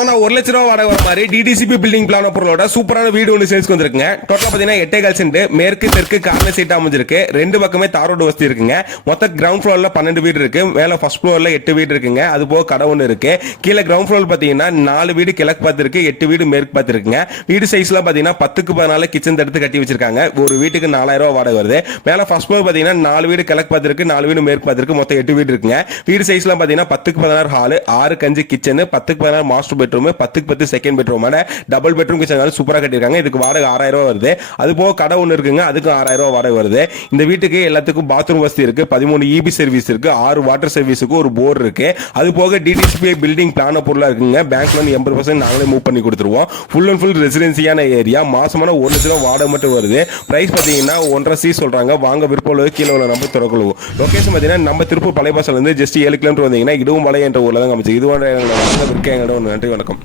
மாசமான 1 லட்ச ரூபா வாடகை வர மாதிரி டிடிசிபி பில்டிங் பிளான் பொருளோட சூப்பரான வீடு ஒன்று சேல்ஸ்க்கு வந்திருக்குங்க. டோட்டலா பாத்தீங்கன்னா 8 சென்ட் மேற்கு தெற்கு கார்னர் சைட் அமைஞ்சிருக்கு. ரெண்டு பக்கமே தார் ரோடு வசதி இருக்குங்க. மொத்த கிரவுண்ட் ஃப்ளோர்ல 12 வீடு இருக்கு. மேல ஃபர்ஸ்ட் ஃப்ளோர்ல 8 வீடு இருக்குங்க. அது போக கடை ஒன்று இருக்கு. கீழே கிரவுண்ட் ஃப்ளோர் பாத்தீங்கன்னா 4 வீடு கிழக்கு பார்த்து இருக்கு, 8 வீடு மேற்கு பார்த்து இருக்குங்க. வீடு சைஸ்ல பாத்தீங்கன்னா 10க்கு 14 கிச்சன் எடுத்து கட்டி வச்சிருக்காங்க. ஒரு வீட்டுக்கு 4000 ரூபாய் வாடகை வருது. மேல ஃபர்ஸ்ட் ஃப்ளோர் பாத்தீங்கன்னா 4 வீடு கிழக்கு பார்த்து இருக்கு, 4 வீடு மேற்கு பார்த்து இருக்கு. மொத்தம் 8 வீடு இருக்குங்க. வீடு சைஸ்ல பாத்தீங்கன்னா 10க்கு 16 ஹால், 6க்கு 5 கிச்சன், 10க்கு 16 மாஸ்டர் பெட்ரூம், 10க்கு 10 second bedroom, double bedroom kitchen சூப்பரா கட்டிருக்காங்க. இதுக்கு வாடகை 6000 ரூபாய் வருது. அது போக கடை ஒன்று இருக்குங்க, அதுக்கு 6000 ரூபாய் வாடகை வருது. இந்த வீட்டுக்கு எல்லாத்துக்கும் பாத்ரூம் வசதி இருக்கு, 13 இபி சர்வீஸ் இருக்கு, 6 வாட்டர் சர்வீஸுக்கு ஒரு போர் இருக்கு. அது போக டிடிசிபி பில்டிங் பிளான பொருளா இருக்குங்க. பேங்க் லோன் 80% நாங்களே மூவ் பண்ணி கொடுத்துருவோம். ஃபுல் அண்ட் ஃபுல் ரெசிடென்சியான ஏரியா. மாசமான 1 லட்ச ரூபாய் வாடகை மட்டும் வருது. பிரைஸ் பாத்தீங்கன்னா 1.5 சொல்றாங்க. வாங்க விற்பனை கீழே உள்ள நம்பர் திறக்கணும். லொகேஷன் பாத்தீங்கன்னா நம்ம திருப்பூர் பழைய பாசல இருந்து ஜஸ்ட் 7 கிலோமீட்டர் வந்தீங்கன்னா இதுவும் மலை என்ற ஊர்ல தான் அமைச்சு. இதுவான விற்க எங்களோட நன்றி, வணக்கம்.